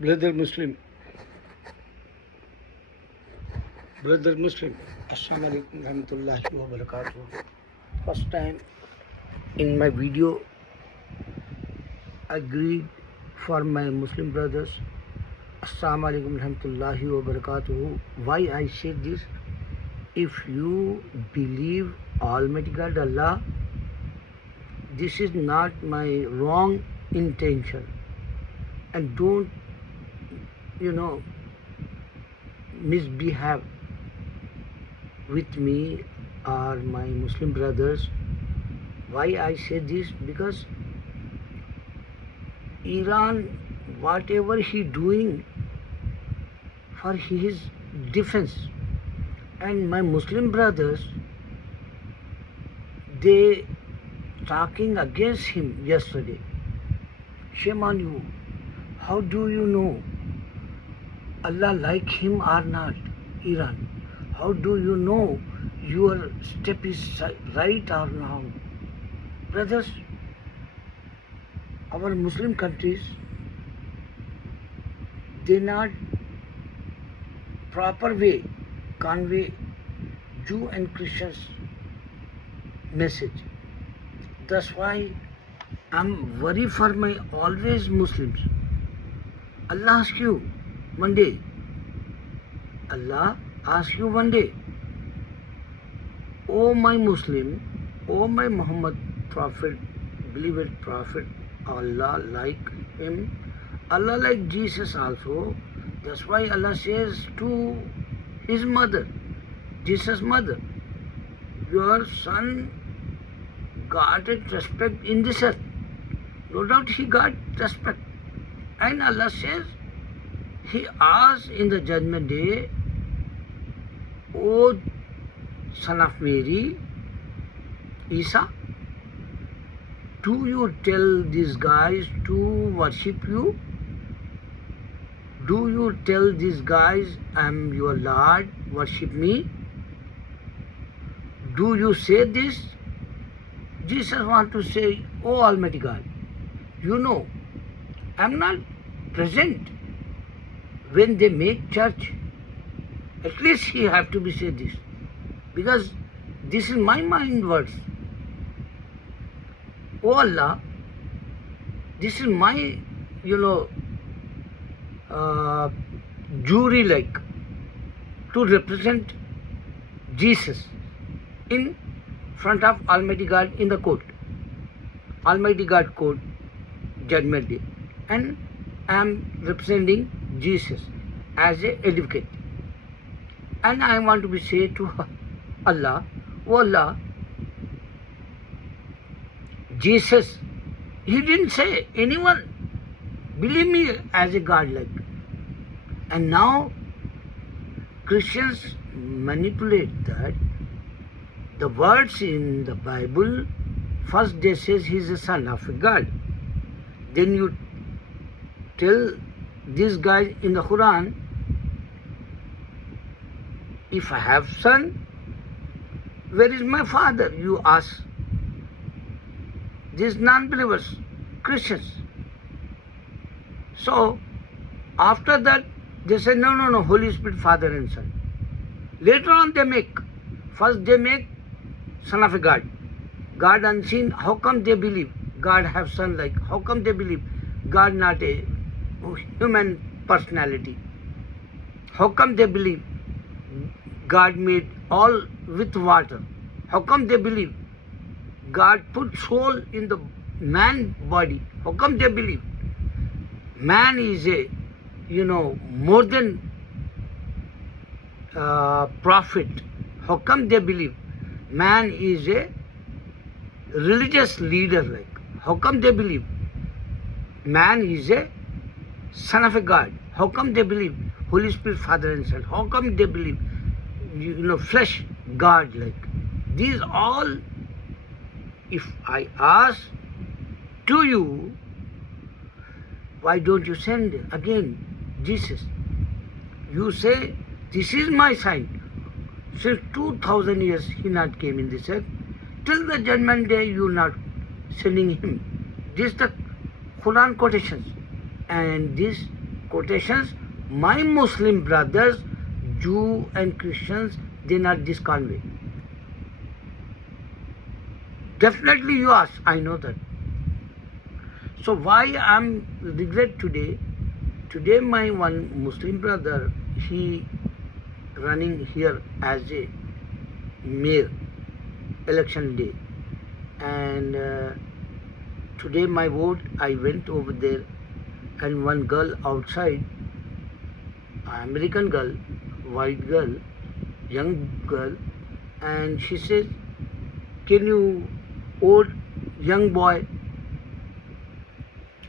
Brother Muslim, Assalamu alaikum warahmatullahi wabarakatuh. First time in my video, I greet for my Muslim brothers. Assalamu alaikum warahmatullahi wabarakatuh. Why I say this? If you believe Almighty God Allah, this is not my wrong intention, and don't misbehave with me or my Muslim brothers. Why I say this? Because Iran, whatever he doing for his defense, and my Muslim brothers, they talking against him yesterday. Shame on you. How do you know Allah like him or not, Iran? How do you know your step is right or wrong? Brothers, our Muslim countries, they not proper way convey Jew and Christians message. That's why I'm worried for my always Muslims. Allah asks you one day. Allah asks you one day, O my Muslim, O my Muhammad Prophet, beloved Prophet, Allah like him, Allah like Jesus also. That's why Allah says to his mother, Jesus' mother, your son got respect in this earth. No doubt he got respect. And Allah says, he asked in the judgment day, O son of Mary, Isa, do you tell these guys to worship you? Do you tell these guys, I'm your Lord, worship me? Do you say this? Jesus wants to say, Oh Almighty God, you know, I'm not present when they make church. At least he have to be said this, because this is my mind words. Oh Allah, this is my, jury like to represent Jesus in front of Almighty God in the court. Almighty God court, judgment day. And I am representing Jesus as a advocate. And I want to be say to Allah, oh Allah, Jesus, he didn't say anyone, believe me as a God like. And now Christians manipulate that. The words in the Bible, first they says he is a son of God. Then you tell these guys in the Quran, if I have son, where is my father? You ask these non-believers, Christians. So after that they say no, Holy Spirit, Father and Son. Later on they make, first they make Son of a God, God unseen. How come they believe God have son like? How come they believe God not a human personality? How come they believe God made all with water? How come they believe God put soul in the man body? How come they believe man is a more than prophet? How come they believe man is a religious leader like? How come they believe man is a son of a God? How come they believe Holy Spirit, Father and Son? How come they believe flesh God like? These all, if I ask to you, why don't you send again Jesus? You say, this is my sign. Since 2000 years he not came in this earth. Till the judgment day you not sending him. This the Quran quotations. And this quotations, my Muslim brothers, Jew and Christians, they not this convey. Definitely you ask, I know that. So why I'm regret today? Today my one Muslim brother, he running here as a mayor, election day. And today my vote, I went over there and one girl outside, American girl, white girl, young girl, and she says, can you vote young boy?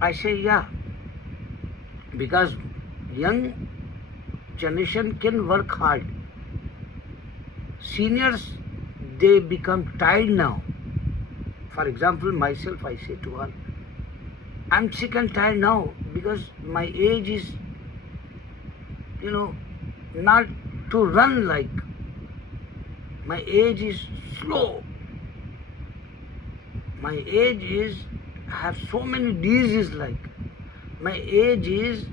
I say, yeah, because young generation can work hard. Seniors, they become tired now. For example, myself, I say to her, I'm sick and tired now because my age is, not to run like. My age is slow. My age is have so many diseases like. My age is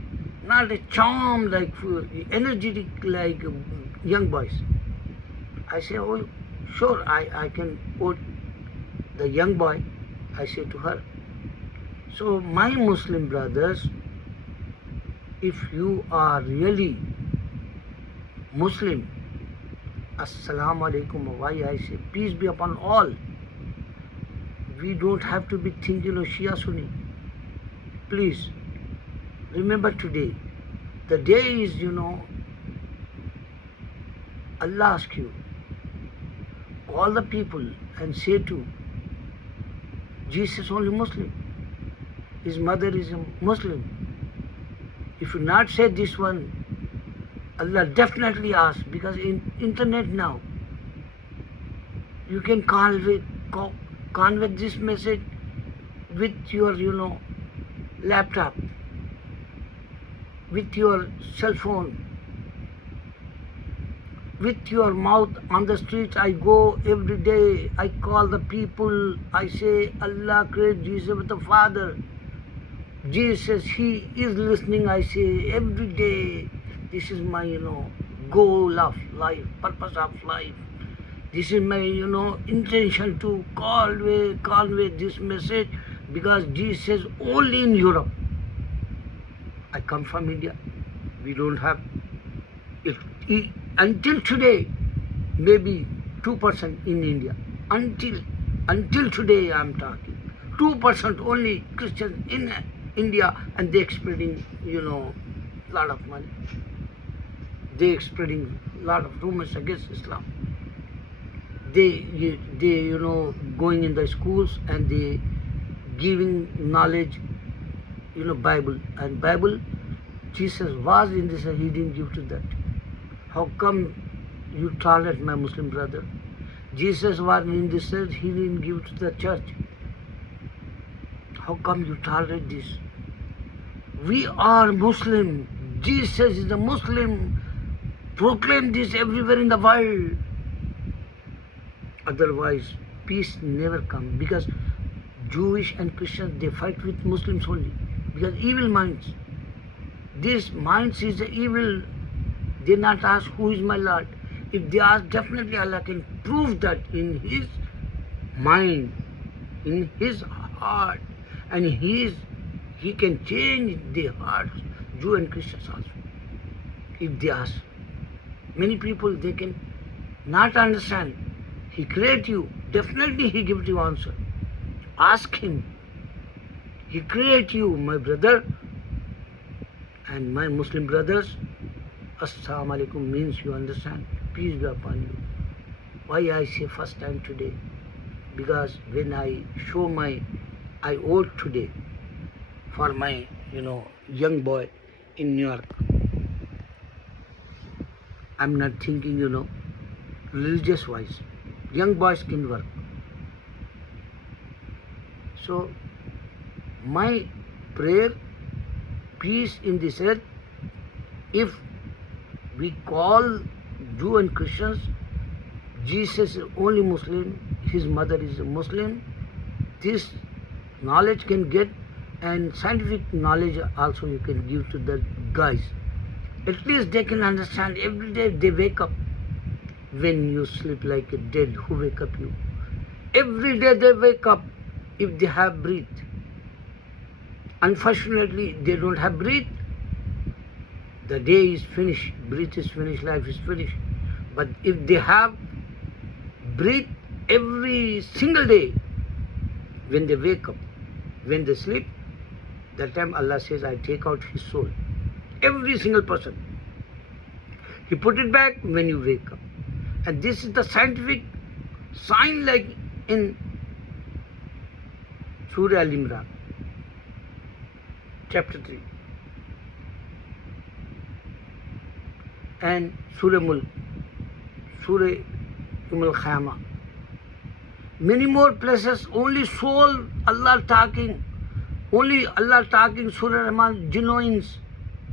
not a charm like energetic like young boys. I say, oh, sure, I can vote the young boy. I say to her. So my Muslim brothers, if you are really Muslim, Assalamu alaikum, why I say peace be upon all. We don't have to be thinking of Shia Sunni. Please remember today. The day is, Allah asks you, all the people, and say to Jesus only Muslim. His mother is a Muslim. If you not say this one, Allah definitely asks, because in internet now, you can convey this message with your, laptop, with your cell phone, with your mouth on the streets. I go every day, I call the people, I say, Allah created Jesus with the Father. Jesus, He is listening, I say, every day. This is my, goal of life, purpose of life. This is my, intention to convey this message, because Jesus says only in Europe. I come from India. We don't have it. Until today, maybe 2% in India. Until today, I'm talking. 2% only Christians in India, and they're spreading, lot of money. They're spreading lot of rumors against Islam. They going in the schools and they giving knowledge, Bible. And Bible, Jesus was in this and He didn't give to that. How come you tolerate my Muslim brother? Jesus was in this and He didn't give to the church. How come you tolerate this? We are Muslim. Jesus is a Muslim. Proclaim this everywhere in the world. Otherwise, peace never comes, because Jewish and Christians, they fight with Muslims only. Because evil minds. This minds is evil. They not ask who is my Lord. If they ask, definitely Allah can prove that in His mind, in His heart, and He can change their hearts, Jew and Christians also. If they ask. Many people, they can not understand. He created you. Definitely He gives you answer. Ask Him. He created you, my brother. And my Muslim brothers, Assalamu alaikum means, you understand, peace be upon you. Why I say first time today? Because when I show I vote today for my, young boy in New York. I'm not thinking, religious wise. Young boys can work. So, my prayer, peace in this earth. If we call Jew and Christians, Jesus is only Muslim, His mother is a Muslim, this knowledge can get and scientific knowledge also you can give to the guys. At least they can understand. Every day they wake up. When you sleep like a dead, who wake up you? Every day they wake up if they have breath. Unfortunately, they don't have breath. The day is finished, breath is finished, life is finished. But if they have breath every single day, when they wake up, when they sleep, that time Allah says, I take out his soul. Every single person. He put it back when you wake up. And this is the scientific sign, like in Surah Al-Imran, chapter 3. And Surah Mulk, Surah Al-Qiyamah. Many more places, only soul, Allah talking. Only Allah talking, Surah Rahman, Jinnoins.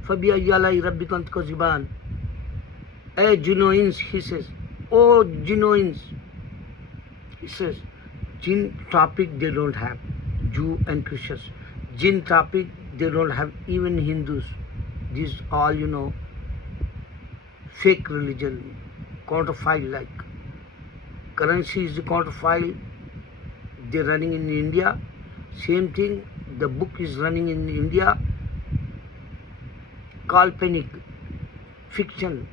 فَبِيَ يَلَيْ رَبِّكَ تُكَذِّبَانِ. Hey, Jinnoins, he says. Oh, Jinnoins. He says, Jinn topic they don't have. Jew and Christians. Jinn topic they don't have, even Hindus. These all, fake religion, counterfeit like. Currency is the counterfeit. They're running in India. Same thing, the book is running in India. Kaল্পনিক, fiction.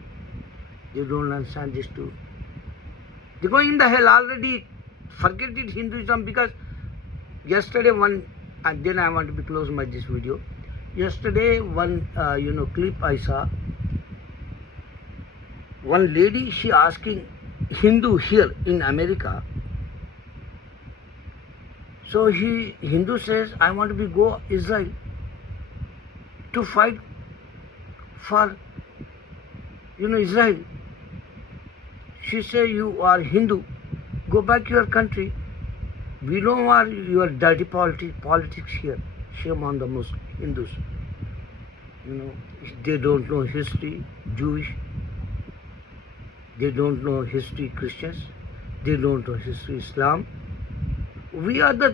They don't understand this too. They're going in the hell already. Forget it, Hinduism, because yesterday and then I want to be closing by this video. Yesterday one clip I saw. One lady, she asking Hindu here in America. So Hindu says, I want to go Israel to fight for Israel. She say, you are Hindu, go back to your country. We don't want your dirty politics here. Shame on the Muslims, Hindus. They don't know history, Jewish. They don't know history, Christians. They don't know history, Islam. We are the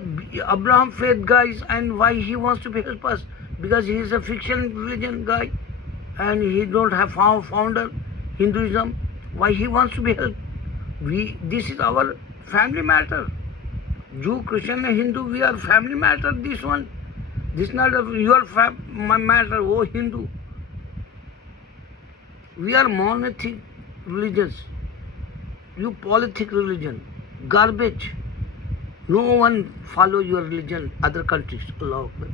Abraham faith guys, and why he wants to help us? Because he is a fiction religion guy, and he don't have founder Hinduism. Why he wants to be helped? This is our family matter. Jew, Christian, and Hindu, we are family matter. This one, this is not your matter. Oh, Hindu. We are monolithic religions. You polytheistic religion, garbage. No one follow your religion. Other countries. Allah Akbar.